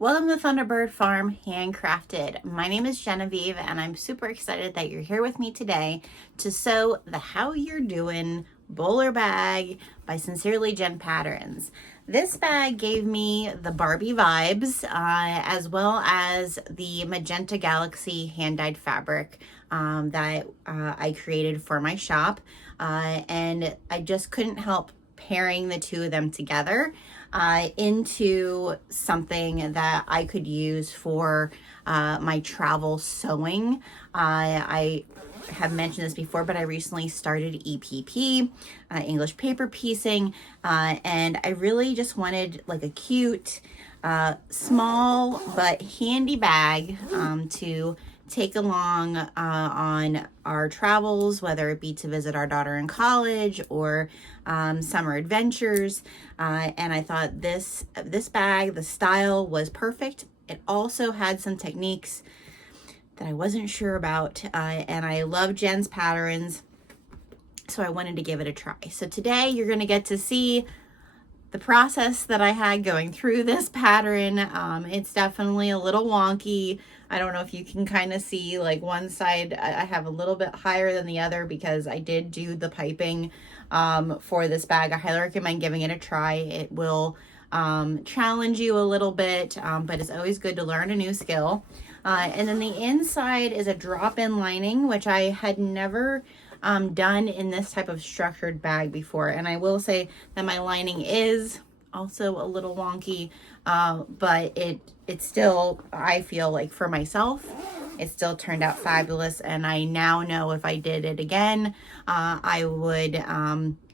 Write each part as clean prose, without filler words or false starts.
Welcome to Thunderbird Farm Handcrafted. My name is Genevieve and I'm super excited that you're here with me today to sew the How You're Doing bowler bag by Sincerely Jen Patterns. This bag gave me the Barbie vibes as well as the Magenta Galaxy hand-dyed fabric that I created for my shop, and I just couldn't help pairing the two of them together into something that I could use for my travel sewing. I have mentioned this before, but I recently started EPP, English paper piecing, and I really just wanted like a cute, small but handy bag to take along on our travels, whether it be to visit our daughter in college or summer adventures. And I thought this bag, the style was perfect. It also had some techniques that I wasn't sure about, and I love Jen's patterns, so I wanted to give it a try. So today you're going to get to see the process that I had going through this pattern. It's definitely a little wonky. I don't know if you can kind of see, like one side I have a little bit higher than the other because I did do the piping for this bag. I highly recommend giving it a try. It will challenge you a little bit, but it's always good to learn a new skill. And then the inside is a drop-in lining, which I had never done in this type of structured bag before. And I will say that my lining is also a little wonky, but it still, I feel like for myself, it still turned out fabulous. And I now know if I did it again, I would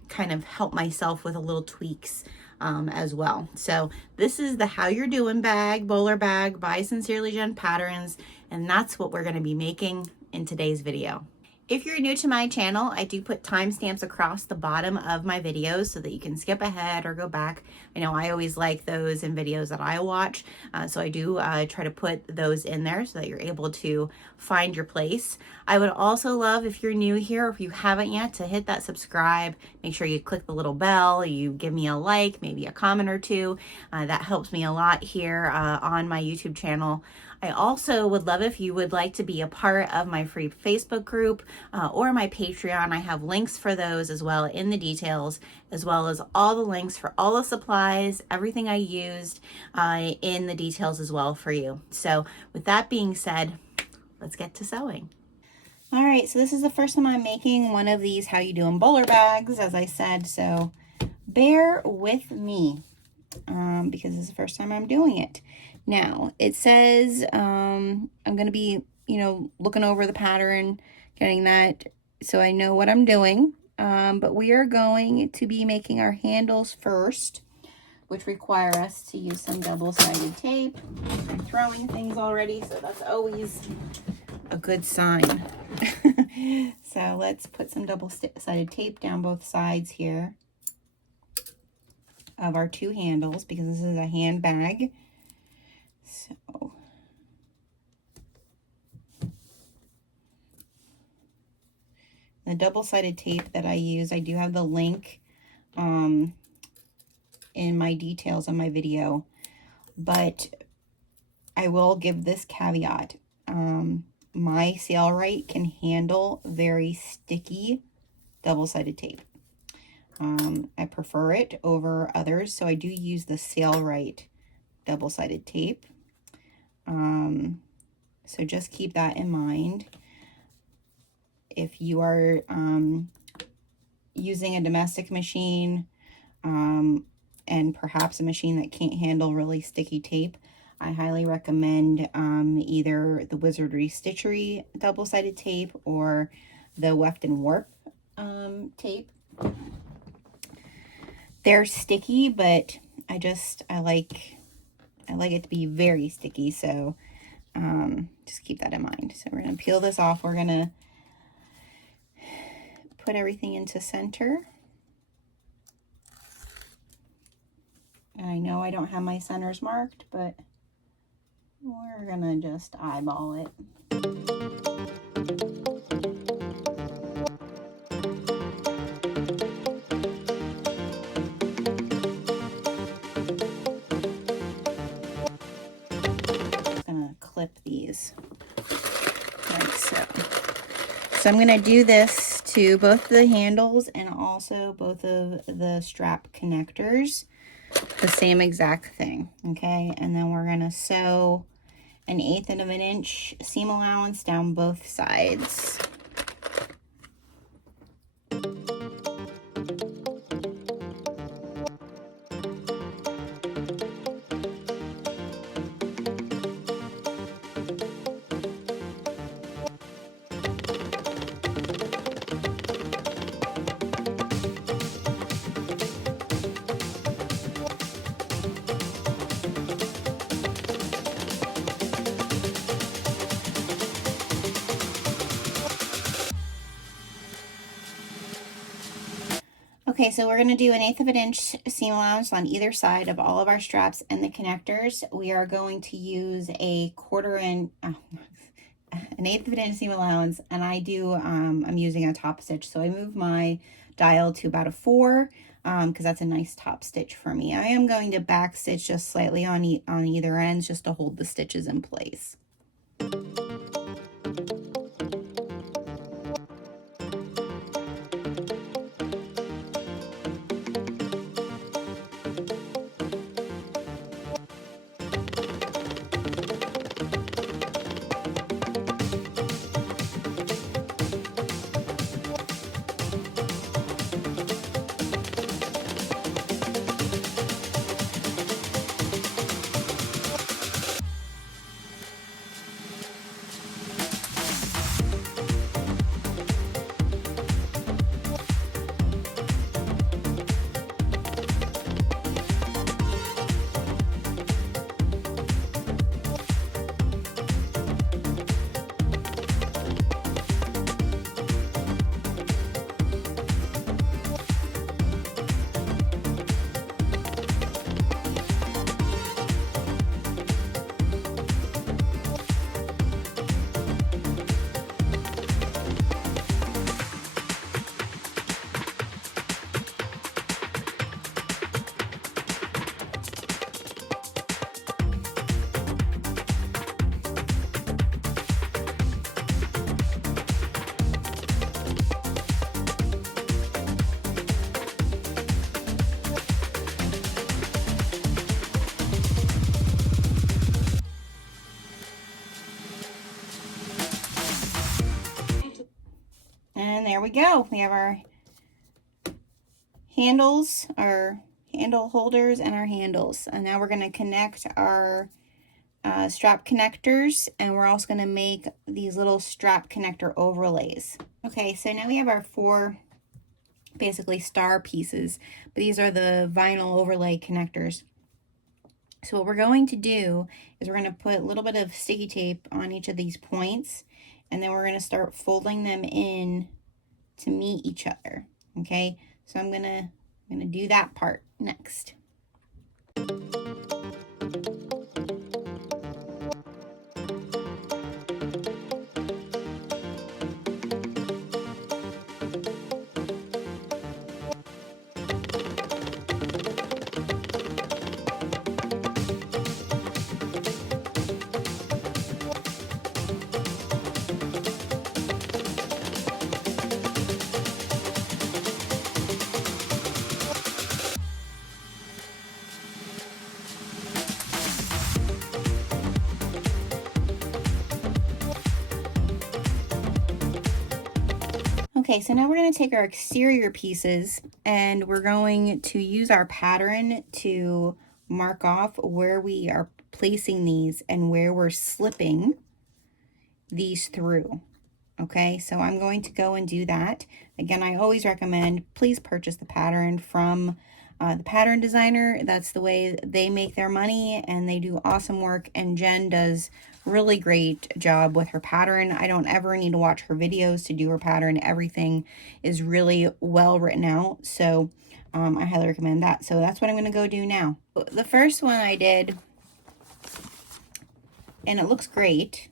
kind of help myself with a little tweaks as well. So this is the How You're Doing bag, bowler bag by Sincerely Jen Patterns, and that's what we're going to be making in today's video. If you're new to my channel, I do put timestamps across the bottom of my videos so that you can skip ahead or go back. I know I always like those in videos that I watch, so I do try to put those in there so that you're able to find your place. I would also love, if you're new here, or if you haven't yet, to hit that subscribe. Make sure you click the little bell, you give me a like, maybe a comment or two. That helps me a lot here on my YouTube channel. I also would love if you would like to be a part of my free Facebook group or my Patreon. I have links for those as well in the details, as well as all the links for all the supplies, everything I used in the details as well for you. So with that being said, let's get to sewing. All right, so this is the first time I'm making one of these How You Doing bowler bags, as I said, so bear with me because this is the first time I'm doing it. Now, it says I'm going to be, looking over the pattern, getting that so I know what I'm doing. But we are going to be making our handles first, which require us to use some double-sided tape. I'm throwing things already, so that's always a good sign. So let's put some double-sided tape down both sides here of our two handles because this is a handbag. So the double-sided tape that I use, I do have the link in my details on my video, but I will give this caveat. My Sailrite can handle very sticky double-sided tape. I prefer it over others, so I do use the Sailrite double-sided tape. So just keep that in mind. If you are using a domestic machine and perhaps a machine that can't handle really sticky tape, I highly recommend either the Wizardry Stitchery double-sided tape or the Weft and Warp tape. They're sticky, but I like it to be very sticky, so just keep that in mind. So we're going to peel this off. We're going to put everything into center. And I know I don't have my centers marked, but we're going to just eyeball it. clip these like so. So I'm going to do this to both the handles and also both of the strap connectors, the same exact thing, okay? And then we're going to sew an 1/8 of an inch seam allowance down both sides. Okay, so we're going to do an 1/8 of an inch seam allowance on either side of all of our straps and the connectors. We are going to use a 1/4 inch, an 1/8 of an inch seam allowance, and I'm using a top stitch. So I move my dial to about a 4 because that's a nice top stitch for me. I am going to back stitch just slightly on either ends just to hold the stitches in place. And there we go. We have our handles, our handle holders, and our handles. And now we're going to connect our strap connectors, and we're also going to make these little strap connector overlays. Okay, so now we have our 4 basically star pieces, but these are the vinyl overlay connectors. So what we're going to do is we're going to put a little bit of sticky tape on each of these points, and then we're going to start folding them in to meet each other. Okay, so I'm gonna do that part next. Okay, so now we're going to take our exterior pieces and we're going to use our pattern to mark off where we are placing these and where we're slipping these through. Okay, so I'm going to go and do that. Again, I always recommend please purchase the pattern from the pattern designer. That's the way they make their money, and they do awesome work, and Jen does really great job with her pattern. I don't ever need to watch her videos to do her pattern. Everything is really well written out, so I highly recommend that. So that's what I'm going to go do now. The first one I did, and it looks great.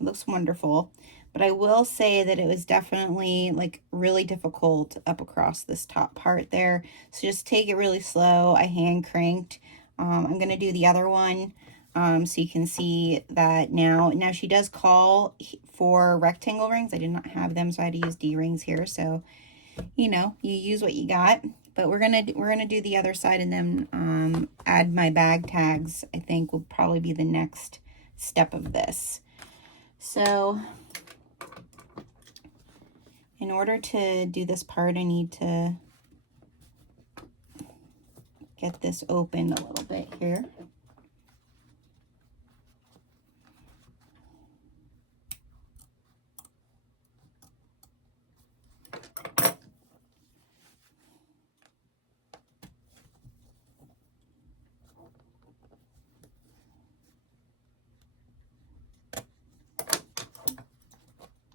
It looks wonderful. But I will say that it was definitely like really difficult up across this top part there. So just take it really slow. I hand cranked. I'm going to do the other one So you can see that now she does call for rectangle rings. I did not have them, so I had to use D rings here. So, you know, you use what you got. But we're gonna do the other side, and then add my bag tags. I think will probably be the next step of this. So in order to do this part, I need to get this opened a little bit here.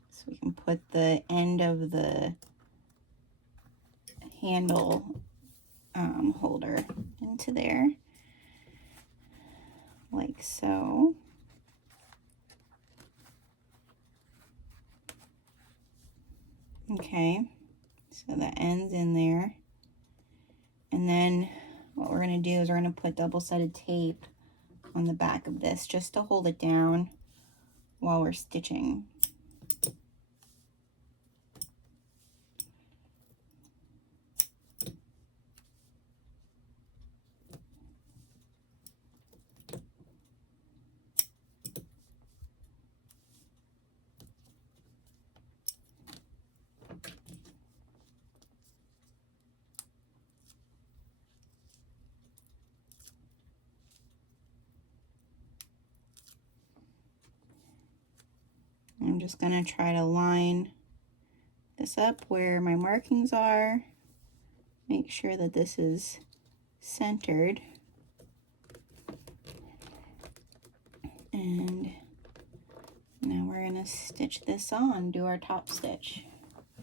So we can put the end of the handle holder into there, like so. Okay, so that ends in there. And then what we're going to do is we're going to put double-sided tape on the back of this just to hold it down while we're stitching. I'm just going to try to line this up where my markings are. Make sure that this is centered. And now we're going to stitch this on, do our top stitch.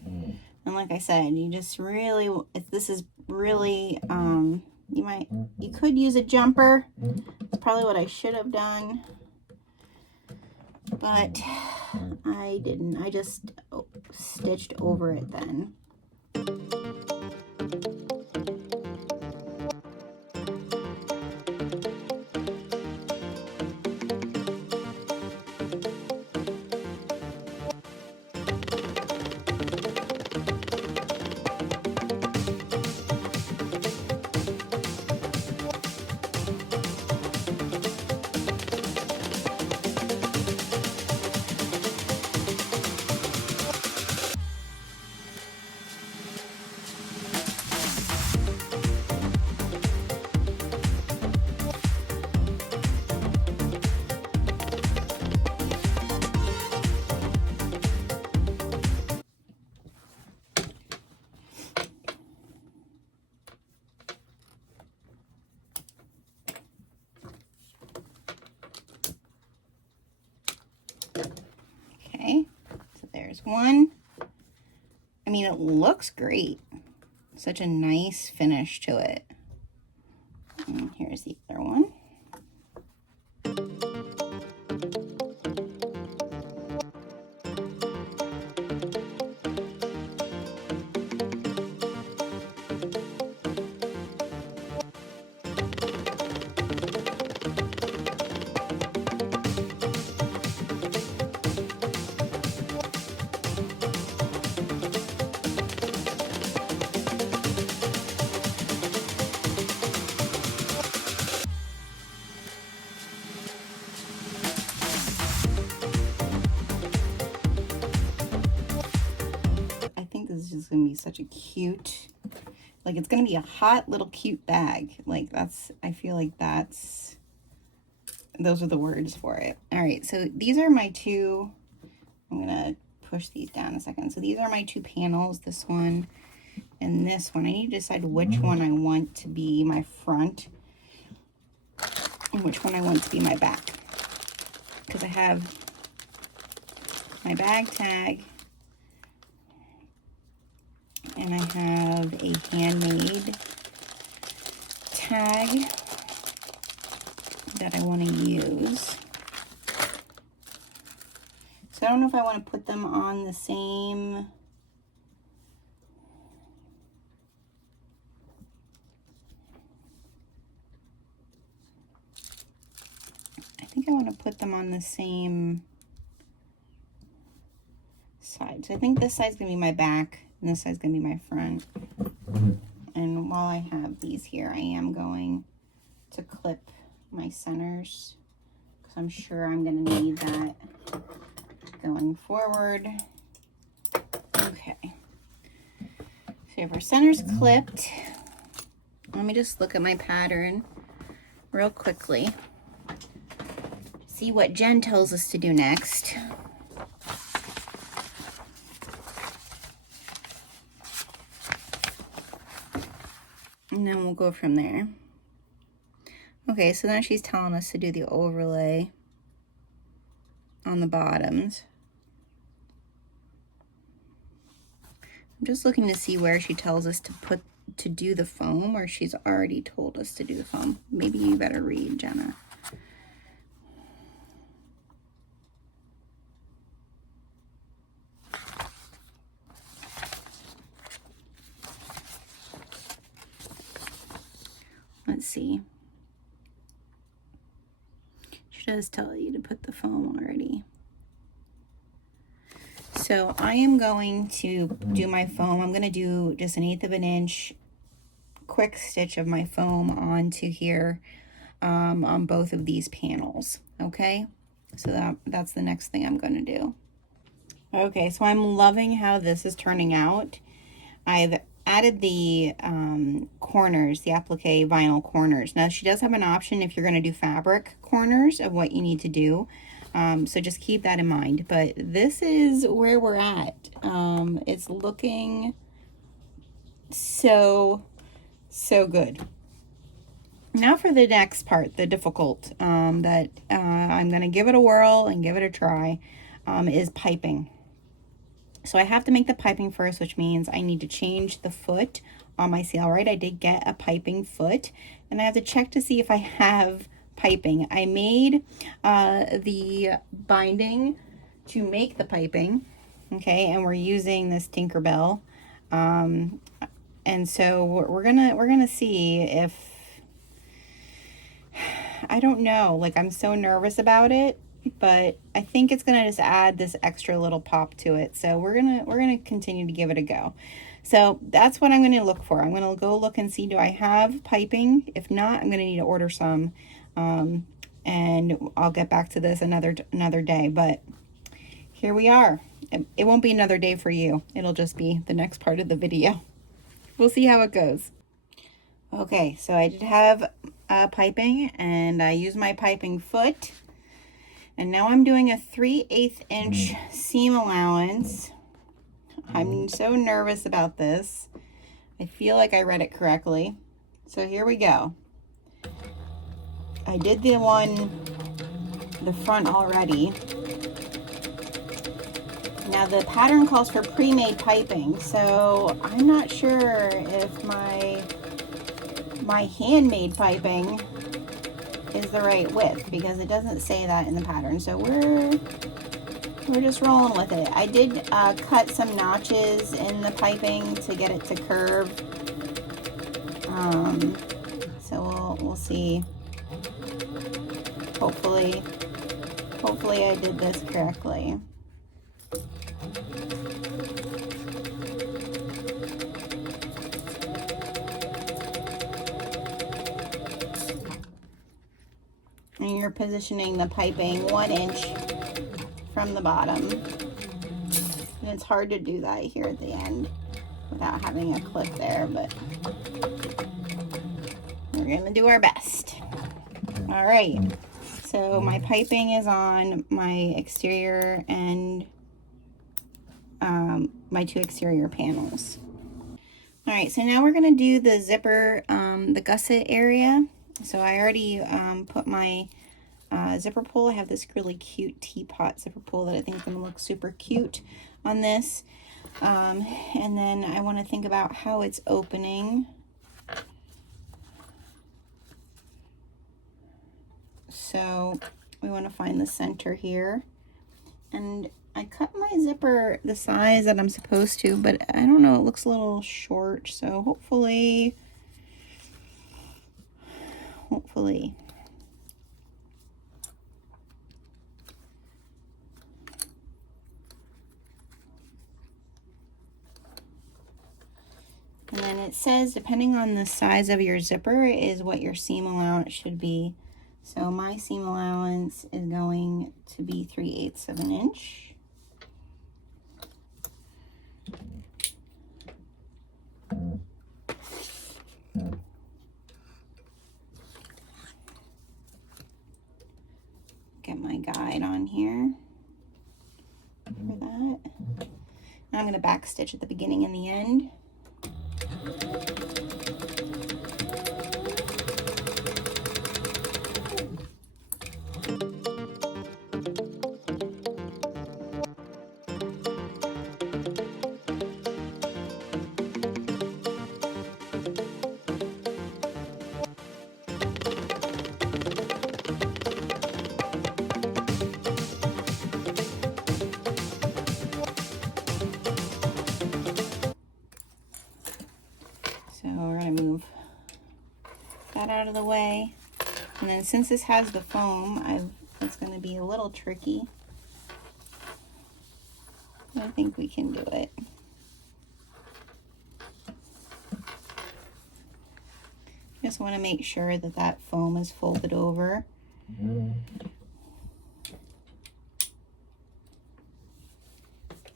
And like I said, you just really, this is really, you could use a jumper. It's probably what I should have done, but I didn't. I just stitched over it then. Okay, so there's one. I mean, it looks great. Such a nice finish to it. And here's the other one. This is just gonna be such a cute, like, it's gonna be a hot little cute bag. Like, that's, I feel like that's, those are the words for it. All right, so these are my two, I'm gonna push these down a second. So these are my two panels, this one and this one. I need to decide which one I want to be my front and which one I want to be my back, because I have my bag tag and I have a handmade tag that I want to use. So I don't know if I want to put them on the same. think I want to put them on the same side. So I think this side's gonna be my back and this side's gonna be my front. And while I have these here, I am going to clip my centers because I'm sure I'm gonna need that going forward. Okay, so if our center's clipped, let me just look at my pattern real quickly, see what Jen tells us to do next. And then we'll go from there. Okay, so now she's telling us to do the overlay on the bottoms. I'm just looking to see where she tells us to do the foam, or she's already told us to do the foam. Maybe you better read, Jenna. Let's see. She does tell you to put the foam already. So I am going to do my foam. I'm going to do just 1/8 of an inch quick stitch of my foam onto here on both of these panels. Okay, so that's the next thing I'm going to do. Okay, so I'm loving how this is turning out. I've added the corners, the applique vinyl corners. Now she does have an option if you're going to do fabric corners of what you need to do. So just keep that in mind. But this is where we're at. It's looking so good. Now for the next part, the difficult, that I'm going to give it a whirl and give it a try, is piping. So I have to make the piping first, which means I need to change the foot on my Sailrite. I did get a piping foot, and I have to check to see if I have piping. I made the binding to make the piping, okay, and we're using this Tinkerbell, and so we're gonna see if, I don't know, like, I'm so nervous about it, but I think it's gonna just add this extra little pop to it. So we're gonna continue to give it a go. So that's what I'm gonna look for. I'm gonna go look and see, do I have piping? If not, I'm gonna need to order some, and I'll get back to this another day. But here we are. It won't be another day for you. It'll just be the next part of the video. We'll see how it goes. Okay, so I did have piping, and I used my piping foot. And now I'm doing a 3/8 inch seam allowance. I'm so nervous about this. I feel like I read it correctly. So here we go. I did the front already. Now the pattern calls for pre-made piping, so I'm not sure if my handmade piping is the right width, because it doesn't say that in the pattern. So we're just rolling with it. I did cut some notches in the piping to get it to curve. So we'll see. Hopefully I did this correctly. And you're positioning the piping 1 inch from the bottom. And it's hard to do that here at the end without having a clip there, but we're gonna do our best. All right, so my piping is on my exterior and my 2 exterior panels. All right, so now we're gonna do the zipper, the gusset area. So I already put my zipper pull. I have this really cute teapot zipper pull that I think is going to look super cute on this. And then I want to think about how it's opening. So we want to find the center here. And I cut my zipper the size that I'm supposed to, but I don't know, it looks a little short. So hopefully it says depending on the size of your zipper is what your seam allowance should be. So my seam allowance is going to be 3/8 of an inch. Get my guide on here for that. Now I'm going to back stitch at the beginning and the end. So we're going to move that out of the way. And then since this has the foam, it's going to be a little tricky. I think we can do it. Just want to make sure that that foam is folded over. And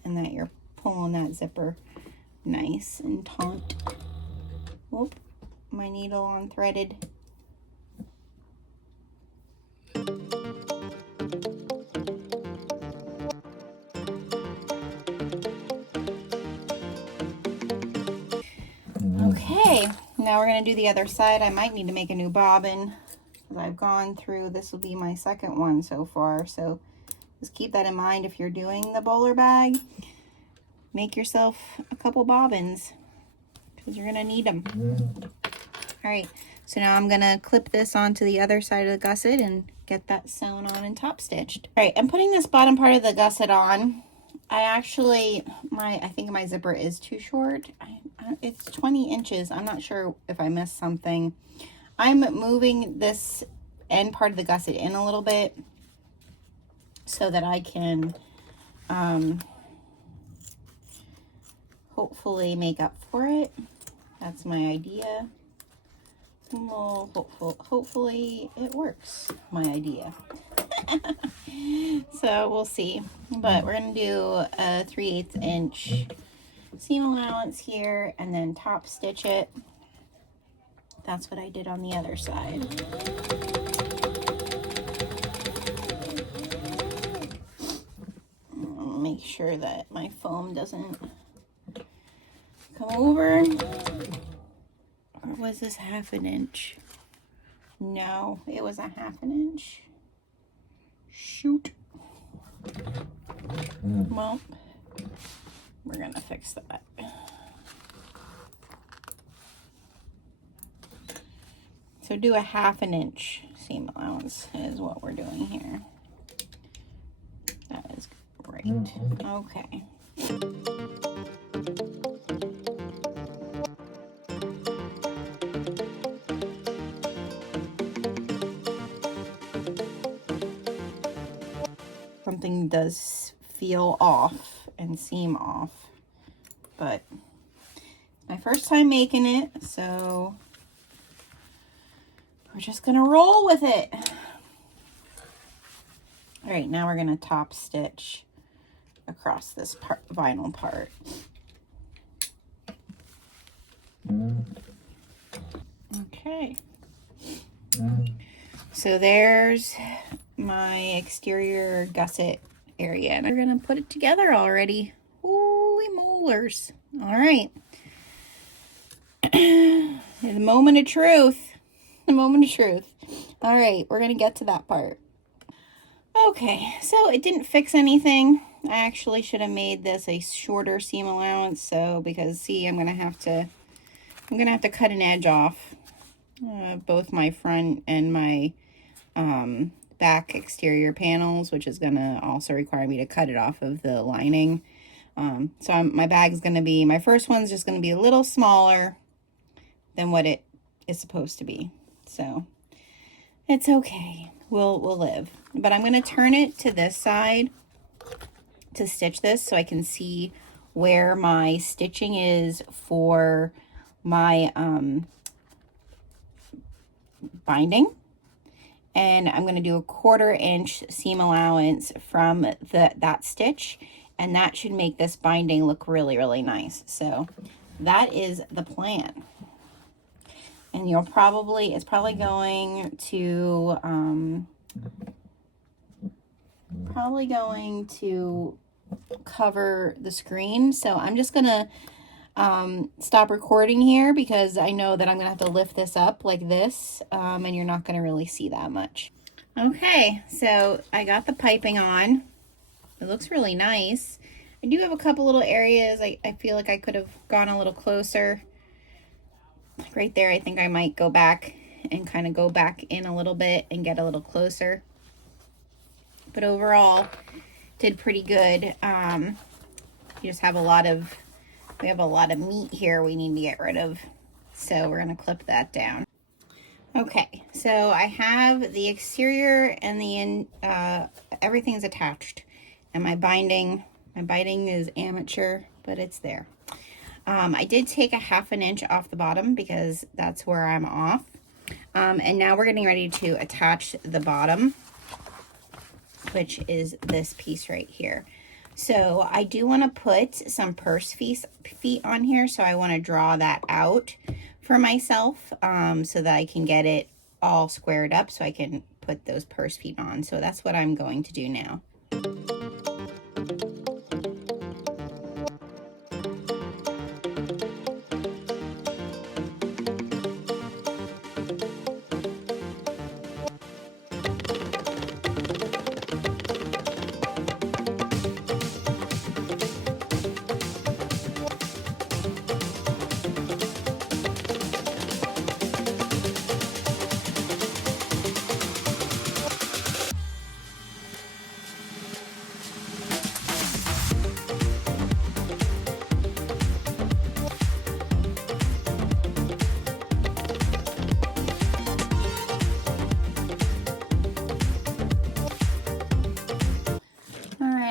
that you're pulling that zipper nice and taut. Whoop, my needle unthreaded. Okay, now we're going to do the other side. I might need to make a new bobbin because I've gone through, this will be my second one so far. So just keep that in mind if you're doing the bowler bag. Make yourself a couple bobbins because you're going to need them. All right, so now I'm going to clip this onto the other side of the gusset and get that sewn on and top stitched. All right, I'm putting this bottom part of the gusset on. I think my zipper is too short. It's 20 inches. I'm not sure if I missed something. I'm moving this end part of the gusset in a little bit so that I can hopefully make up for it. That's my idea. Well, hopefully it works, my idea. So we'll see. But we're going to do a 3/8 inch seam allowance here and then top stitch it. That's what I did on the other side. I'll make sure that my foam doesn't come over. Or was this 1/2 inch? No, it was 1/2 inch. Shoot. Well, we're gonna fix that. So do a 1/2 inch seam allowance is what we're doing here. That is great. Okay. Something does feel off and seem off, but it's my first time making it, so we're just gonna roll with it. All right, now we're gonna top stitch across this vinyl part. Okay. So there's my exterior gusset area, and we're gonna put it together already. Holy molars. All right. The moment of truth. The moment of truth. All right, we're gonna get to that part. Okay, so it didn't fix anything. I actually should have made this a shorter seam allowance, so because see, I'm gonna have to cut an edge off both my front and my back exterior panels, which is gonna also require me to cut it off of the lining. So my bag's gonna be, my first one's just gonna be a little smaller than what it is supposed to be. So it's okay, we'll live. But I'm gonna turn it to this side to stitch this so I can see where my stitching is for my binding, and I'm going to do a 1/4 inch seam allowance from that stitch, and that should make this binding look really, really nice. So that is the plan. And it's probably going to cover the screen. So I'm just gonna stop recording here because I know that I'm gonna have to lift this up like this, and you're not gonna really see that much. Okay, so I got the piping on. It looks really nice. I do have a couple little areas I feel like I could have gone a little closer. Like right there, I think I might go back and kind of go back in a little bit and get a little closer. But overall, did pretty good. You just have we have a lot of meat here we need to get rid of. So we're gonna clip that down. Okay, so I have the exterior and everything's attached. And my binding is amateur, but it's there. I did take a 1/2 inch off the bottom because that's where I'm off. And now we're getting ready to attach the bottom, which is this piece right here. So I do want to put some purse feet on here. So I want to draw that out for myself so that I can get it all squared up so I can put those purse feet on. So that's what I'm going to do now.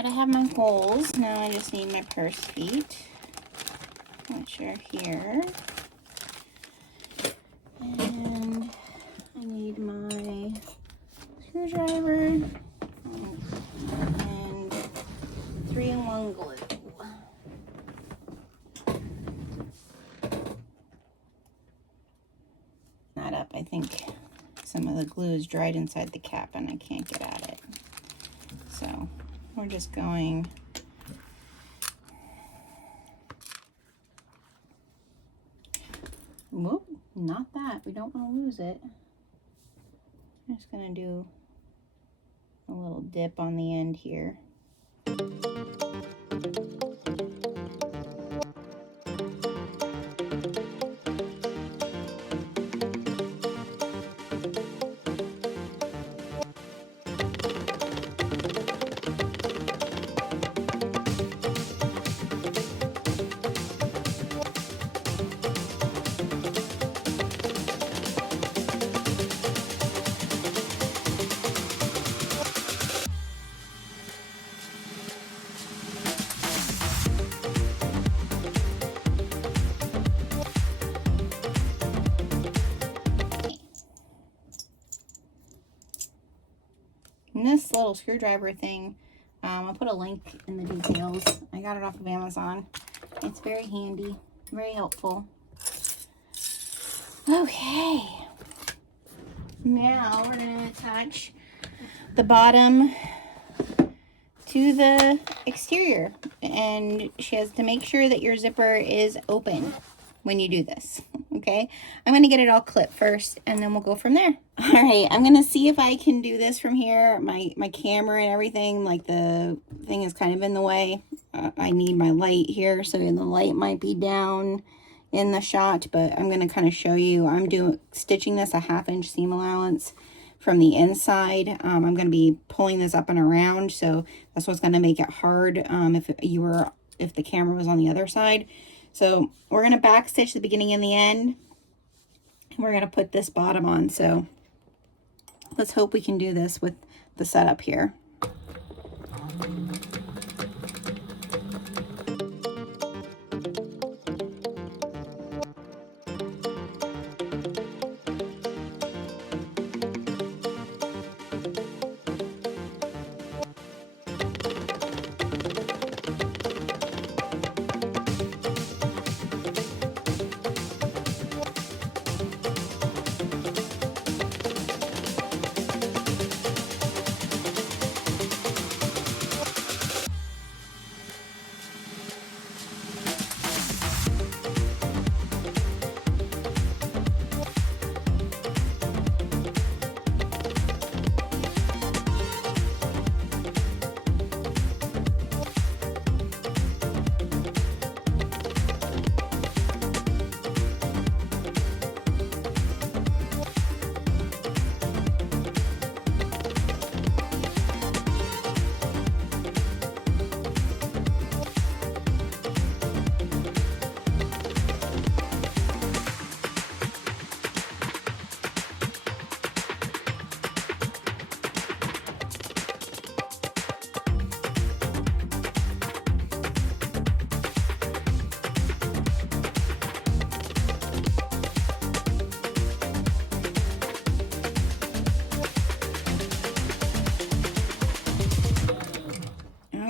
I have my holes. Now I just need my purse feet, which are here. And I need my screwdriver and 3-in-1 glue. That up. I think some of the glue is dried inside the cap and I can't get at it. So we're just going whoop, not that. We don't want to lose it. I'm just going to do a little dip on the end here. And this little screwdriver thing, I'll put a link in the details. I got it off of Amazon. It's very handy, very helpful. Okay. Now we're going to attach the bottom to the exterior. And she has to make sure that your zipper is open when you do this. Okay, I'm going to get it all clipped first and then we'll go from there. All right, I'm going to see if I can do this from here. My camera and everything, like the thing is kind of in the way. I need my light here, so the light might be down in the shot, but I'm going to kind of show you. I'm stitching this a 1/2 inch seam allowance from the inside. I'm going to be pulling this up and around, so that's what's going to make it hard if the camera was on the other side. So we're going to back stitch the beginning and the end. And we're going to put this bottom on. So let's hope we can do this with the setup here.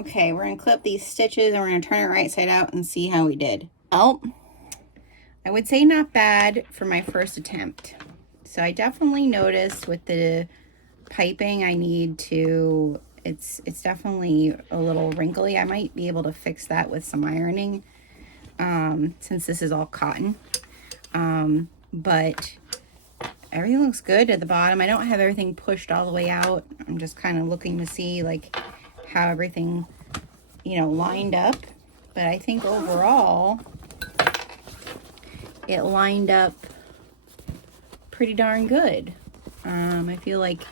Okay, we're gonna clip these stitches and we're gonna turn it right side out and see how we did. Oh, I would say not bad for my first attempt. So I definitely noticed with the piping I need to, it's definitely a little wrinkly. I might be able to fix that with some ironing, since this is all cotton. But everything looks good at the bottom. I don't have everything pushed all the way out. I'm just kind of looking to see like how everything, you know, lined up. But I think overall it lined up pretty darn good. I feel like,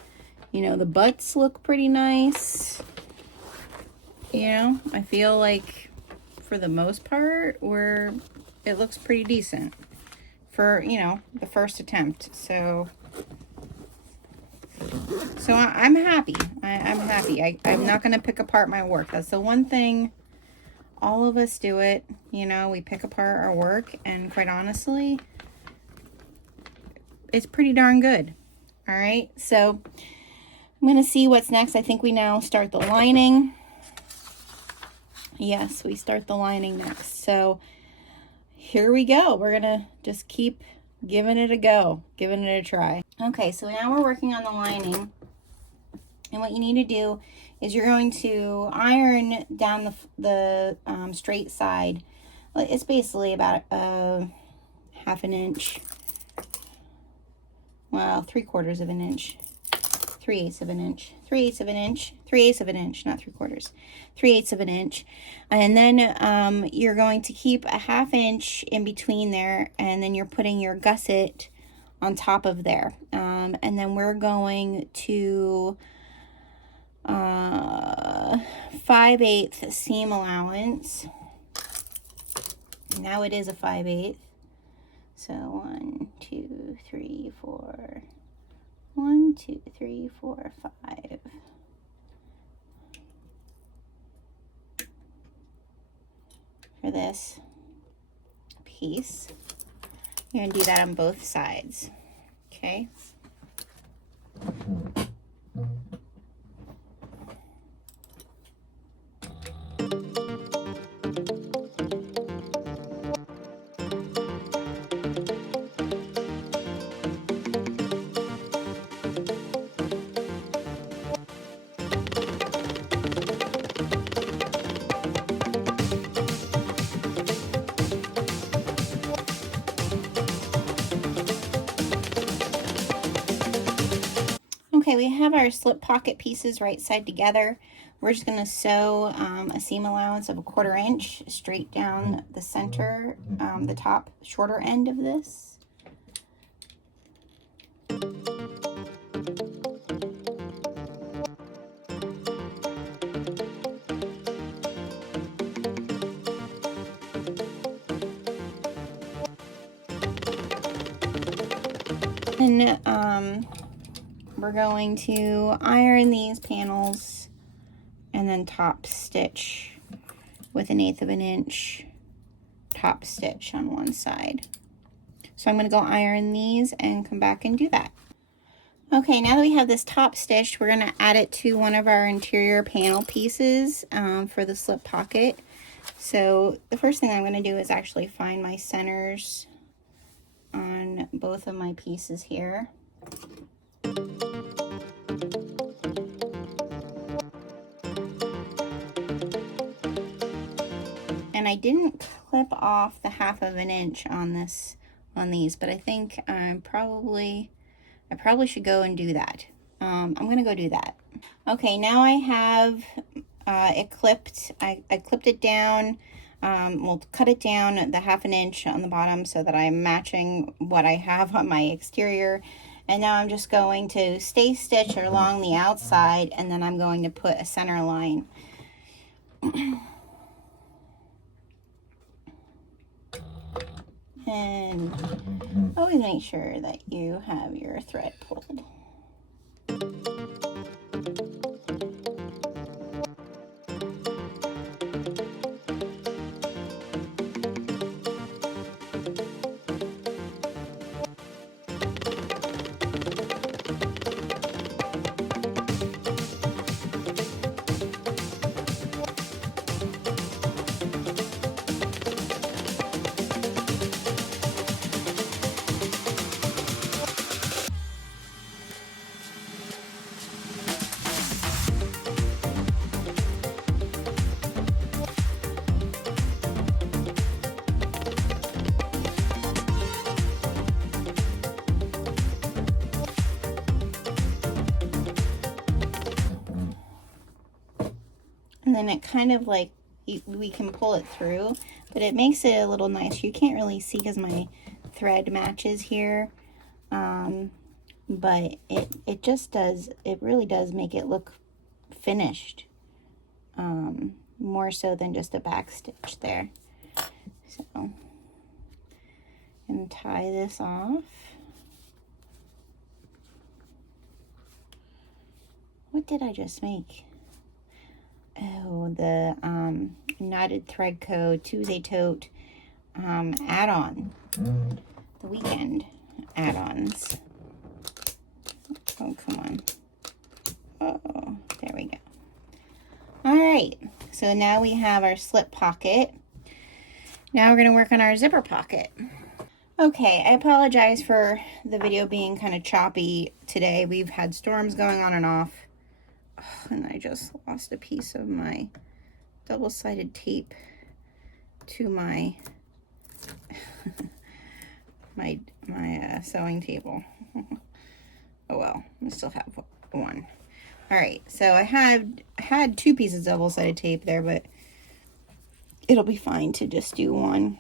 you know, the butts look pretty nice. You know, I feel like for the most part, it looks pretty decent for, you know, the first attempt. So I'm happy. I'm happy. I'm not going to pick apart my work. That's the one thing. All of us do it. You know, we pick apart our work, and quite honestly, it's pretty darn good. All right. So I'm going to see what's next. I think we now start the lining. Yes, we start the lining next. So here we go. We're going to just keep giving it a go, giving it a try. Okay, so now we're working on the lining. And what you need to do is you're going to iron down the straight side. It's basically about half an inch. Well, 3/4 of an inch. 3/8 of an inch. 3/8 of an inch. 3/8 of an inch, not 3/4. 3/8 of an inch. And then you're going to keep a half inch in between there, and then you're putting your gusset on top of there. And then we're going to 5/8 seam allowance. Now it is a 5/8. So 1, 2, 3, 4. 1, 2, 3, 4, 5. For this piece. You're going to do that on both sides. Okay. Okay, we have our slip pocket pieces right side together. We're just going to sew a seam allowance of 1/4 inch straight down the center, the top shorter end of this. And we're going to iron these panels and then top stitch with 1/8 of an inch top stitch on one side. So I'm going to go iron these and come back and do that. Okay, now that we have this top stitched, we're going to add it to one of our interior panel pieces for the slip pocket. So the first thing I'm going to do is actually find my centers on both of my pieces here. And I didn't clip off the 1/2 inch on these, but I think I probably should go and do that. I'm gonna go do that. Okay, now I have it clipped. I clipped it down. We'll cut it down the 1/2 inch on the bottom so that I'm matching what I have on my exterior. And now I'm just going to stay stitch along the outside, and then I'm going to put a center line. And always make sure that you have your thread pulled. and then it kind of like, we can pull it through, but it makes it a little nice. You can't really see because my thread matches here, but it just does, it really does make it look finished, more so than just a back stitch there. So, and tie this off. What did I just make? Oh, the knotted thread co Tuesday tote add-on, the weekend add-ons. Oh, come on. Oh, there we go. All right, so now we have our slip pocket. Now we're gonna work on our zipper pocket. Okay, I apologize for the video being kind of choppy today. We've had storms going on and off. Oh, and I just lost a piece of my double-sided tape to my my sewing table. Oh well, I still have one. All right, so I had 2 pieces of double-sided tape there, but it'll be fine to just do one.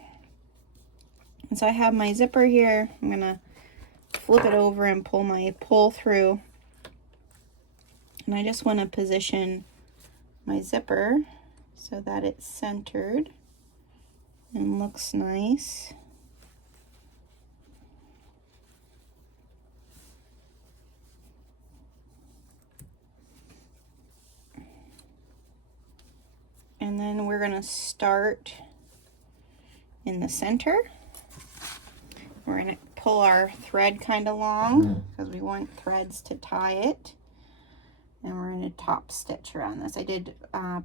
And so I have my zipper here. I'm gonna flip it over and pull my pull through. And I just want to position my zipper so that it's centered and looks nice. And then we're going to start in the center. We're going to pull our thread kind of long because we want threads to tie it. And we're going to top stitch around this. I did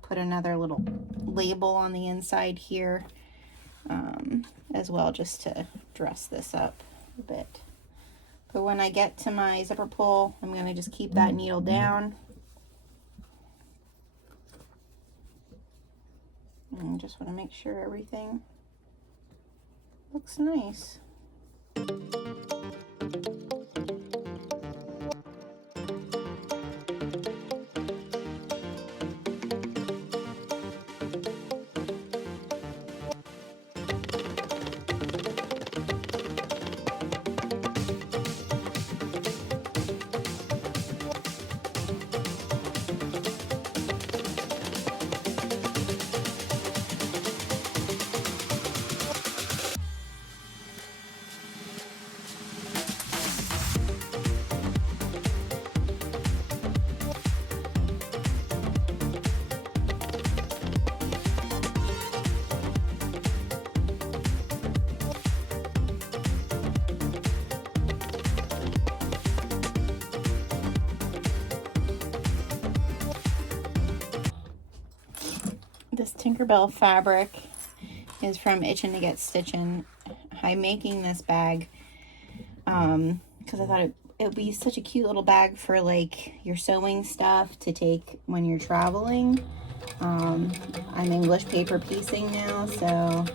put another little label on the inside here as well, just to dress this up a bit. But when I get to my zipper pull, I'm going to just keep that needle down. And just want to make sure everything looks nice. This Tinkerbell fabric is from Itchin' to Get Stitchin'. I'm making this bag because I thought it would be such a cute little bag for like your sewing stuff to take when you're traveling. I'm English paper piecing now, so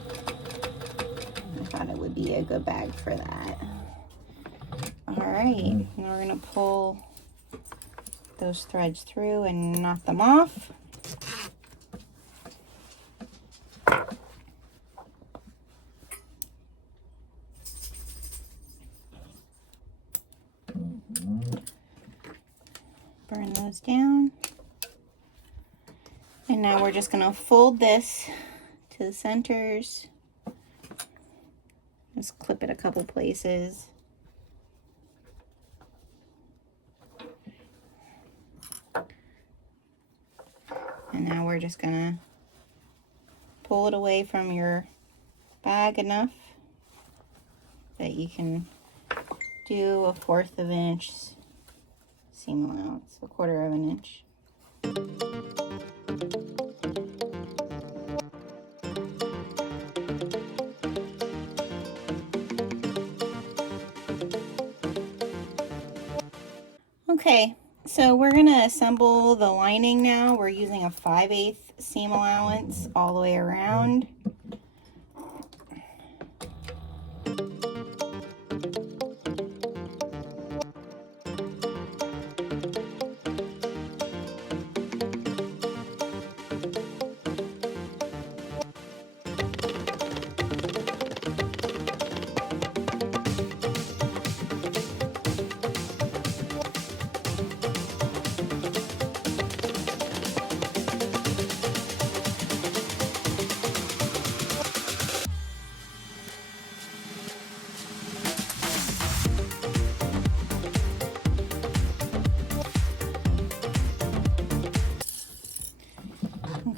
I thought it would be a good bag for that. All right, now we're gonna pull those threads through and knot them off. Burn those down. And now we're just going to fold this to the centers. Just clip it a couple places. And now we're just going to pull it away from your bag enough that you can do 1/4 of an inch seam allowance, 1/4 of an inch. Okay, so we're gonna assemble the lining now. We're using a 5/8 seam allowance all the way around.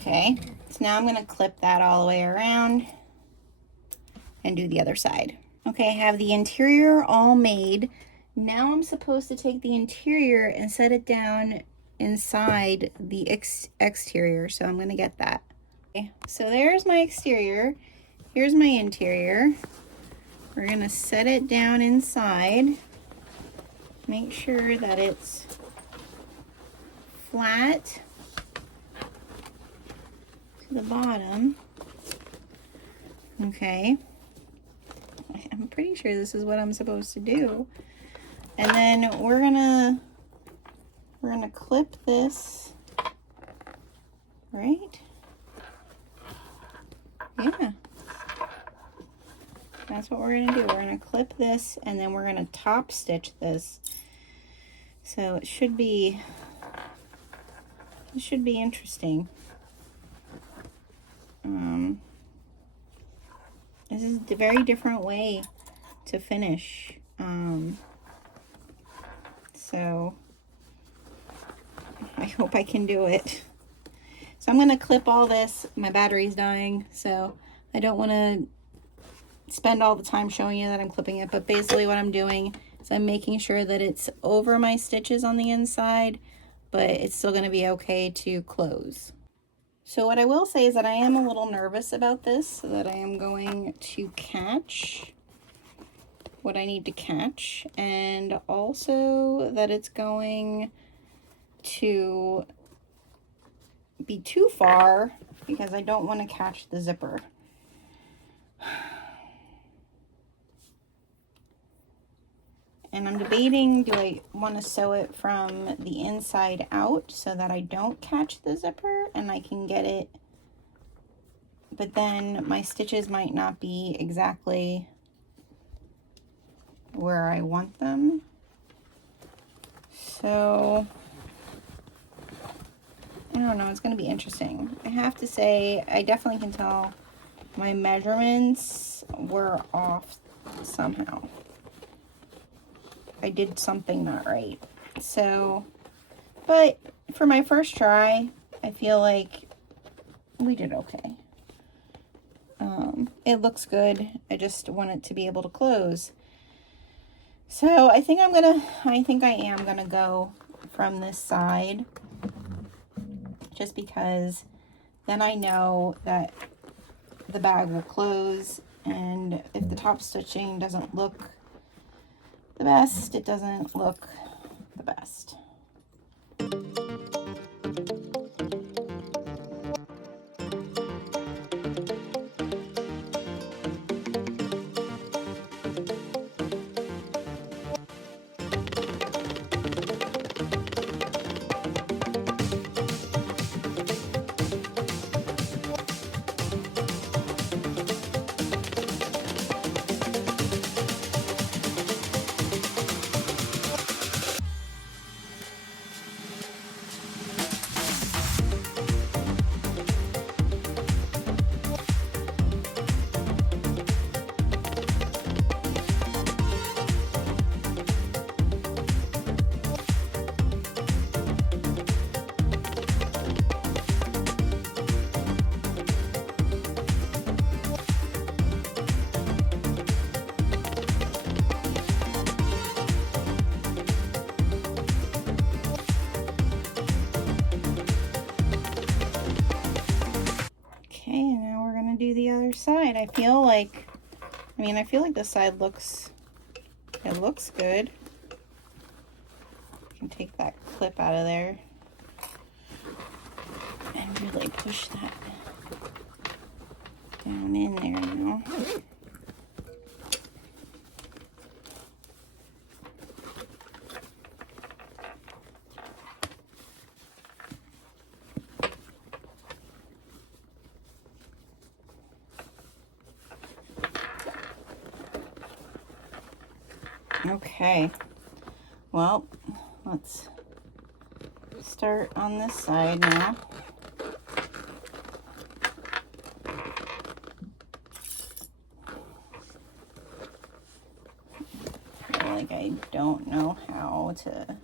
Okay, so now I'm gonna clip that all the way around and do the other side. Okay, I have the interior all made. Now I'm supposed to take the interior and set it down inside the exterior, so I'm gonna get that. Okay, so there's my exterior. Here's my interior. We're gonna set it down inside. Make sure that it's flat to the bottom. Okay. I'm pretty sure this is what I'm supposed to do. And then we're gonna clip this, right? Yeah. That's what we're gonna do. We're gonna clip this and then we're gonna top stitch this. So it should be interesting. This is a very different way to finish. So I hope I can do it. So I'm gonna clip all this. My battery's dying, so I don't wanna spend all the time showing you that I'm clipping it, but basically what I'm doing is I'm making sure that it's over my stitches on the inside, but it's still gonna be okay to close. So what I will say is that I am a little nervous about this, so that I am going to catch what I need to catch, and also that it's going to be too far because I don't want to catch the zipper. And I'm debating, do I want to sew it from the inside out so that I don't catch the zipper and I can get it, but then my stitches might not be exactly where I want them. So I don't know, it's going to be interesting. I have to say, I definitely can tell my measurements were off somehow. I did something not right. So, but for my first try, I feel like we did okay. It looks good. I just want it to be able to close. So I think I am gonna go from this side, just because then I know that the bag will close, and if the top stitching doesn't look the best, it doesn't look the best. Do the other side. I feel like this side looks good. I can take that clip out of there and really push that down in there now. Okay, well, let's start on this side now. I feel like I don't know how to.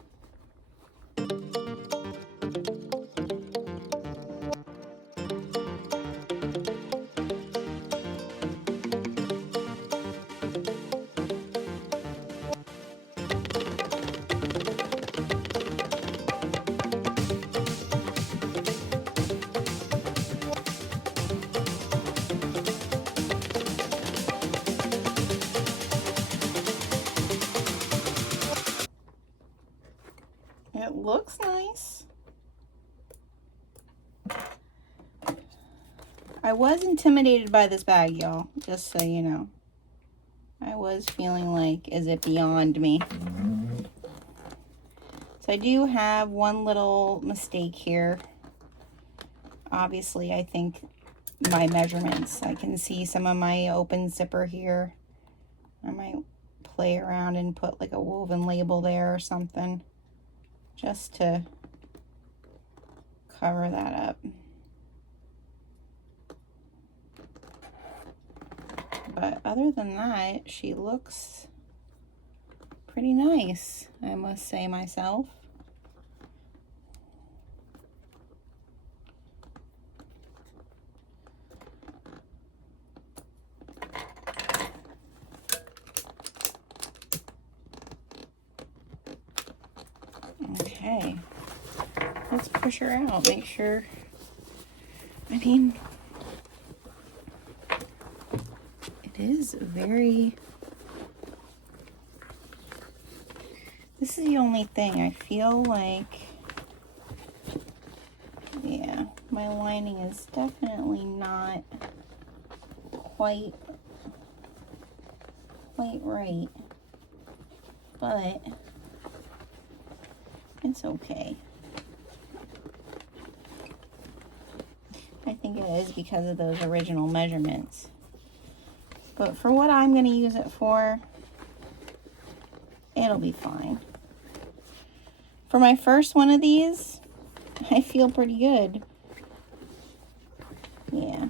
looks nice. I was intimidated by this bag, y'all, just so you know. I was feeling like, is it beyond me? So I do have one little mistake here. Obviously, I think my measurements. I can see some of my open zipper here. I might play around and put like a woven label there or something, just to cover that up. But other than that, she looks pretty nice, I must say myself. Okay, let's push her out, make sure, I mean, it is very, this is the only thing, I feel like, yeah, my lining is definitely not quite right, but it's okay. I think it is because of those original measurements. But for what I'm going to use it for, it'll be fine. For my first one of these, I feel pretty good. Yeah.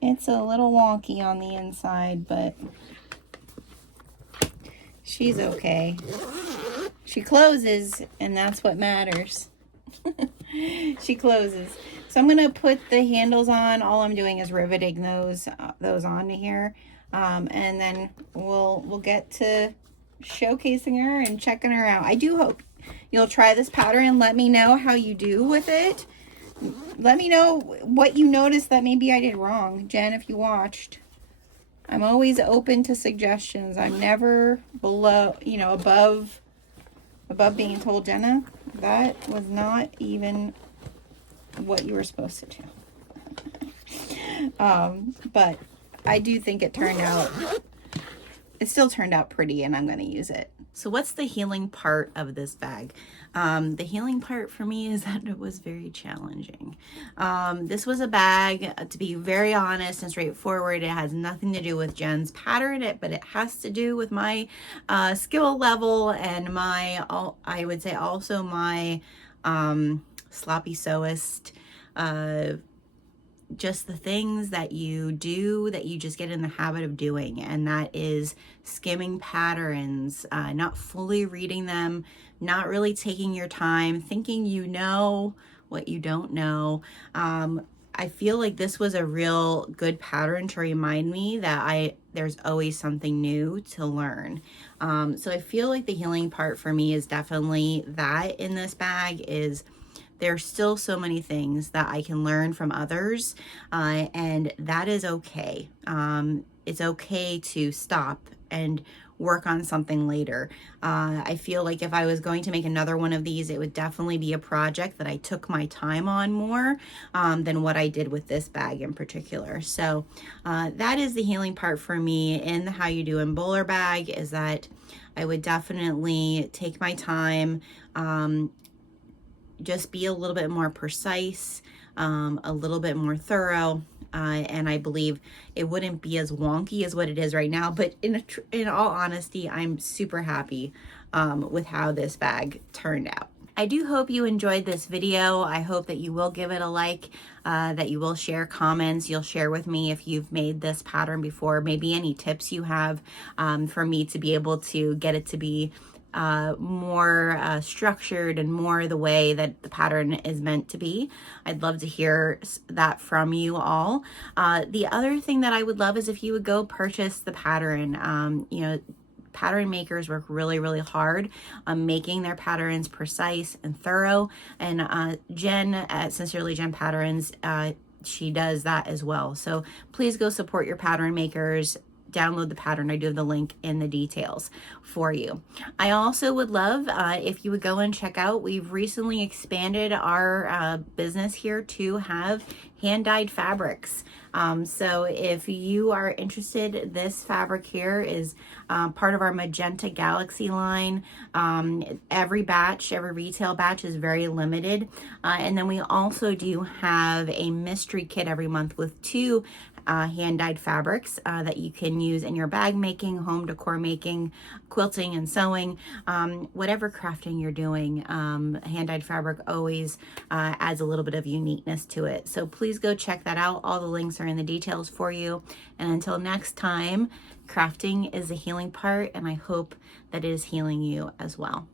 It's a little wonky on the inside, but she's okay. She closes, and that's what matters. She closes. So I'm going to put the handles on. All I'm doing is riveting those onto here. And then we'll get to showcasing her and checking her out. I do hope you'll try this pattern and let me know how you do with it. Let me know what you noticed that maybe I did wrong. Jen, if you watched, I'm always open to suggestions. I'm never below, you know, above being told, Jenna, that was not even what you were supposed to do. But I do think it still turned out pretty, and I'm going to use it. So what's the healing part of this bag? The healing part for me is that it was very challenging. This was a bag, to be very honest and straightforward, it has nothing to do with Jen's pattern, but it has to do with my skill level and my, I would say also my sloppy sewist, just the things that you do that you just get in the habit of doing, and that is skimming patterns, not fully reading them, not really taking your time, thinking you know what you don't know. I feel like this was a real good pattern to remind me that there's always something new to learn. So I feel like the healing part for me is definitely that in this bag is there's still so many things that I can learn from others, and that is okay. It's okay to stop and work on something later. I feel like if I was going to make another one of these, it would definitely be a project that I took my time on more than what I did with this bag in particular. So that is the healing part for me in the How You Doin' Bowler bag, is that I would definitely take my time, just be a little bit more precise, a little bit more thorough, and I believe it wouldn't be as wonky as what it is right now. But in all honesty, I'm super happy with how this bag turned out. I do hope you enjoyed this video. I hope that you will give it a like, that you will share comments. You'll share with me if you've made this pattern before, maybe any tips you have for me to be able to get it to be more structured and more the way that the pattern is meant to be. I'd love to hear that from you all. The other thing that I would love is if you would go purchase the pattern. You know, pattern makers work really, really hard on making their patterns precise and thorough. And Jen at Sincerely Jen Patterns, she does that as well. So please go support your pattern makers. download the pattern, I do have the link in the details for you. I also would love if you would go and check out, we've recently expanded our business here to have hand-dyed fabrics. So if you are interested, this fabric here is part of our Magenta Galaxy line. Every retail batch is very limited. And then we also do have a mystery kit every month with 2 hand-dyed fabrics that you can use in your bag making, home decor making, quilting and sewing, whatever crafting you're doing. Hand-dyed fabric always adds a little bit of uniqueness to it. So please go check that out. All the links are in the details for you. And until next time, crafting is a healing part, and I hope that it is healing you as well.